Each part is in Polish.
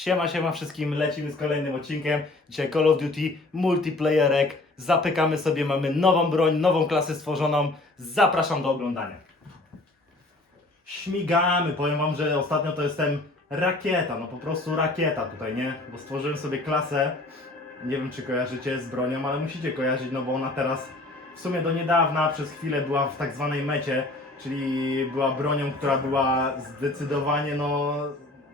Siema, siema wszystkim, lecimy z kolejnym odcinkiem. Dzisiaj Call of Duty Multiplayerek. Zapykamy sobie, mamy nową broń, nową klasę stworzoną. Zapraszam do oglądania. Śmigamy, powiem wam, że ostatnio to jestem rakieta, no po prostu rakieta tutaj, nie? Bo stworzyłem sobie klasę, nie wiem czy kojarzycie z bronią, ale musicie kojarzyć, no bo ona teraz w sumie do niedawna przez chwilę była w tak zwanej mecie, czyli była bronią, która była zdecydowanie no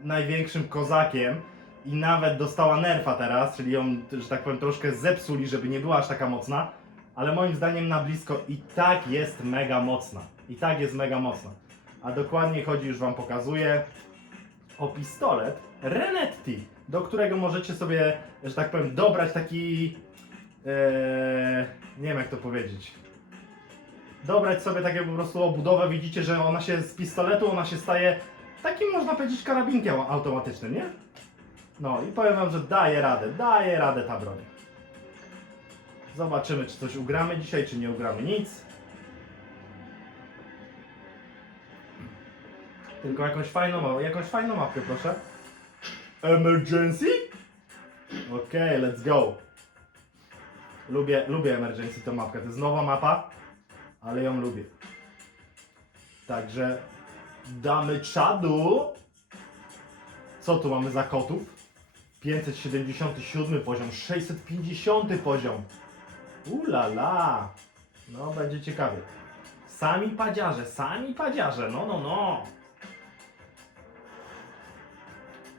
największym kozakiem i nawet dostała nerfa teraz, czyli ją, że tak powiem, troszkę zepsuli, żeby nie była aż taka mocna, ale moim zdaniem na blisko i tak jest mega mocna. I tak jest mega mocna. A dokładnie chodzi, już Wam pokazuję, o pistolet Renetti, do którego możecie sobie, że tak powiem, dobrać taki, e, nie wiem jak to powiedzieć, dobrać sobie takie po prostu obudowę, widzicie, że ona się z pistoletu, ona się staje takim można powiedzieć karabinkiem automatycznym, nie? No i powiem wam, że daje radę, daje radę ta broń. Zobaczymy, czy coś ugramy dzisiaj, czy nie ugramy nic. Tylko jakąś fajną, jakąś fajną mapkę, proszę. Emergency? Okej, let's go. Lubię, lubię Emergency tą mapkę. To jest nowa mapa, ale ją lubię. Także damy czadu. Co tu mamy za kotów? 577 poziom, 650 poziom. Ulala. No, będzie ciekawie. Sami padziarze, sami padziarze, no, no, no.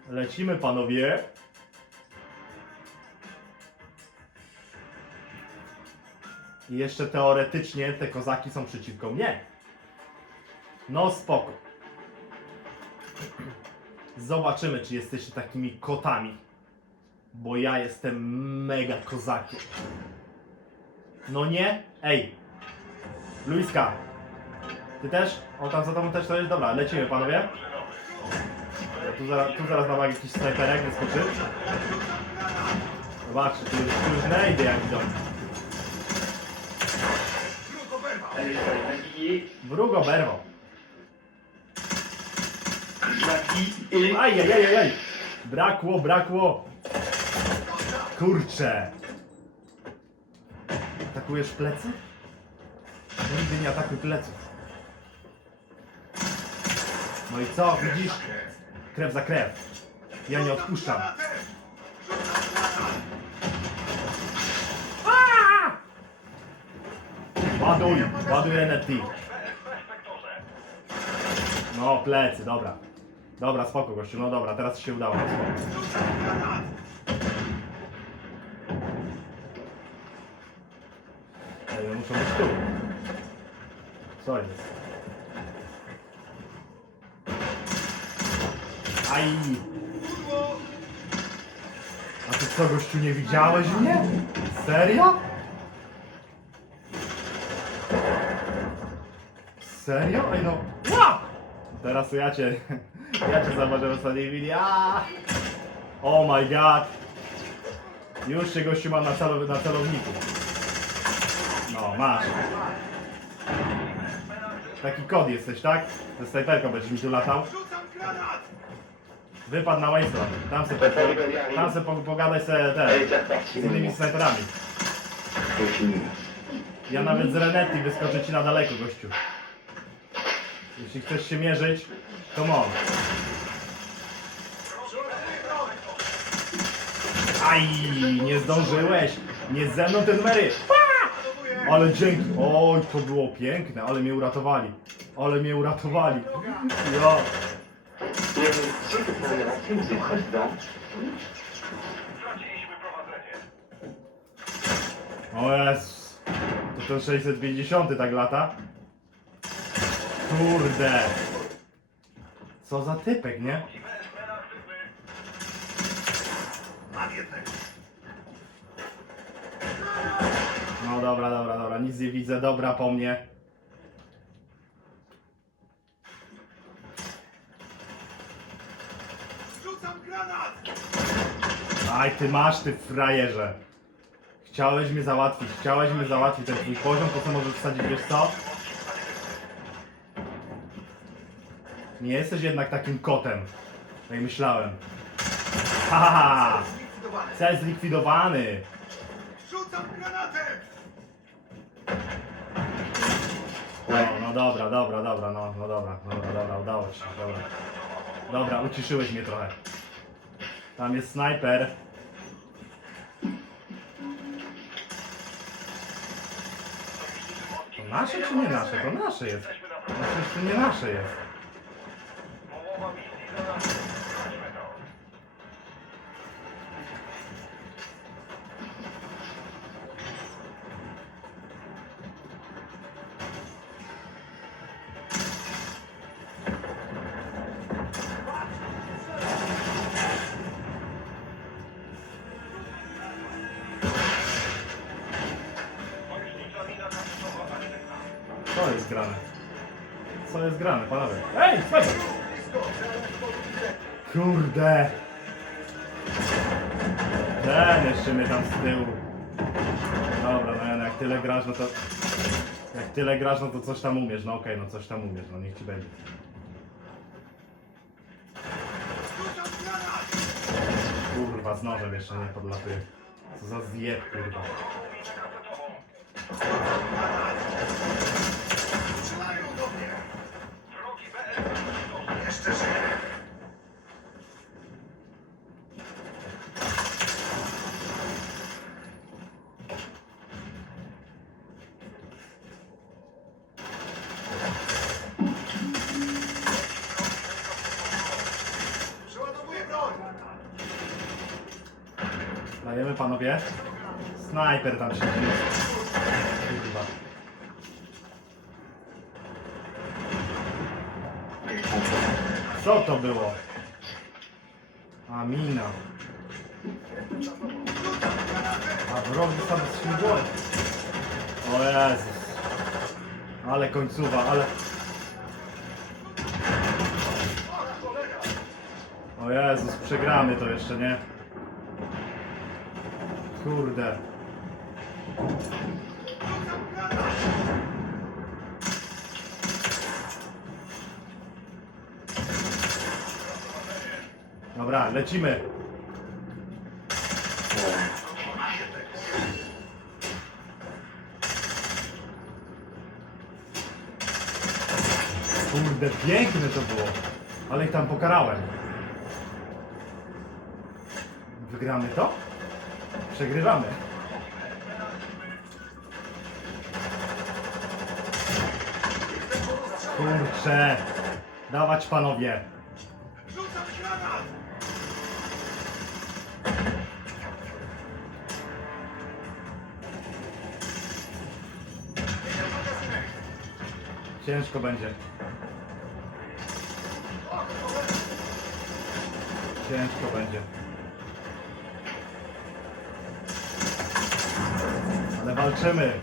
Lecimy, panowie. I jeszcze teoretycznie te kozaki są przeciwko mnie. No spoko. Zobaczymy, czy jesteście takimi kotami. Bo ja jestem mega kozakiem. No nie? Ej! Luiska! Ty też? O, tam za tobą też to jest? Dobra, lecimy panowie. Tu zaraz, tu zaraz na jakiś snajperek wyskoczy. Zobaczcie, tu już, tu już najdę jak idą. Wróg oberwał. Ajajajajaj! Brakło, brakło! Kurczę! Atakujesz plecy? Nigdy nie atakuj pleców. No i co, widzisz? Krew za krew. Ja nie odpuszczam. Ładuj, ładuj NFT. No, plecy, dobra. Dobra, spoko gościu, no dobra, teraz się udało. Spoko. Ej, muszą być tu. Co jest? Aj! A ty co, gościu, nie widziałeś mnie? Serio? Serio? Ej no... Teraz ja cię... Ja cię zauważyłem ostatniej chwili. Aaa! Oh my god! Już się gościu mam na, celow na celowniku. No, masz. Taki kod jesteś, tak? Ze snajperką będziesz mi tu latał. Wypadł na wasteland. Tam se, po, tam se po, pogadaj se te, z innymi snajperami. Ja nawet z Renetti wyskoczę ci na daleko, gościu. Jeśli chcesz się mierzyć, to może. Aj, nie zdążyłeś. Nie ze mną te numery. Ale dzięki. Oj, to było piękne, ale mnie uratowali. Ale mnie uratowali. Ja. O Jezus. To ten 650 tak lata. Kurde. Co za typek, nie? No dobra, dobra, dobra. Nic nie widzę. Dobra po mnie. Aj, ty masz, ty frajerze. Chciałeś mnie załatwić, chciałeś mnie załatwić ten twój poziom, to co możesz wsadzić, wiesz co? Nie jesteś jednak takim kotem, jak myślałem. Haha! Zlikwidowany. Cel zlikwidowany! Rzucam granatem! No, no dobra, dobra, dobra, no, no dobra, dobra, dobra, udało ci się, dobra. Dobra, uciszyłeś mnie trochę. Tam jest snajper. To nasze czy nie nasze? To nasze jest. No przecież to nie nasze jest. Co jest grane? Co jest grane, panowie? Ej, snajper! Kurde! Ten jeszcze mnie tam z tyłu. Dobra, no Jan, jak tyle grasz, no to... Jak tyle grasz, no to coś tam umiesz. No okej, no coś tam umiesz, no niech ci będzie. Kurwa, z nożem jeszcze nie podlatuje. Co za zjeb, kurwa. Dajemy panowie. Snajper tam się. Kurwa. Co to było? A mina. A wrogi tam śmigło. O Jezus. Ale końcowa, ale... O Jezus, przegramy to jeszcze, nie? Kurde. Dobra, lecimy. Kurde, piękne to było. Ale ich tam pokarałem. Wygramy to? Przegrywamy. Kurczę. Dawać panowie. Rzucam granat! Ciężko będzie. Ciężko będzie. Walczymy.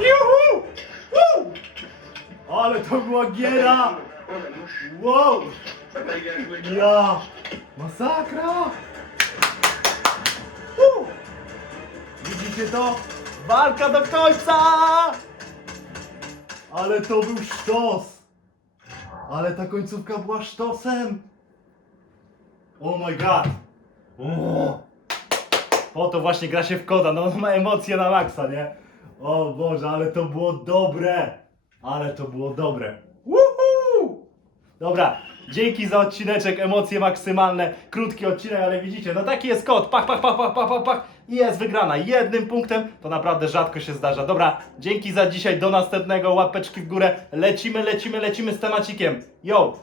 Juhu! Woo! Ale to była giera! Wow! Ja! Masakra! Woo! Widzicie to? Walka do końca! Ale to był sztos! Ale ta końcówka była sztosem! Oh my god! O! Po to właśnie gra się w koda, no on ma emocje na maksa, nie? O Boże, ale to było dobre! Ale to było dobre! Woohoo! Dobra, dzięki za odcineczek, emocje maksymalne, krótki odcinek, ale widzicie, no taki jest kod, pach, pach, pach, pach, pach, pach, pach i jest wygrana jednym punktem, to naprawdę rzadko się zdarza. Dobra, dzięki za dzisiaj, do następnego, łapeczki w górę, lecimy, lecimy, lecimy z temacikiem. Yo!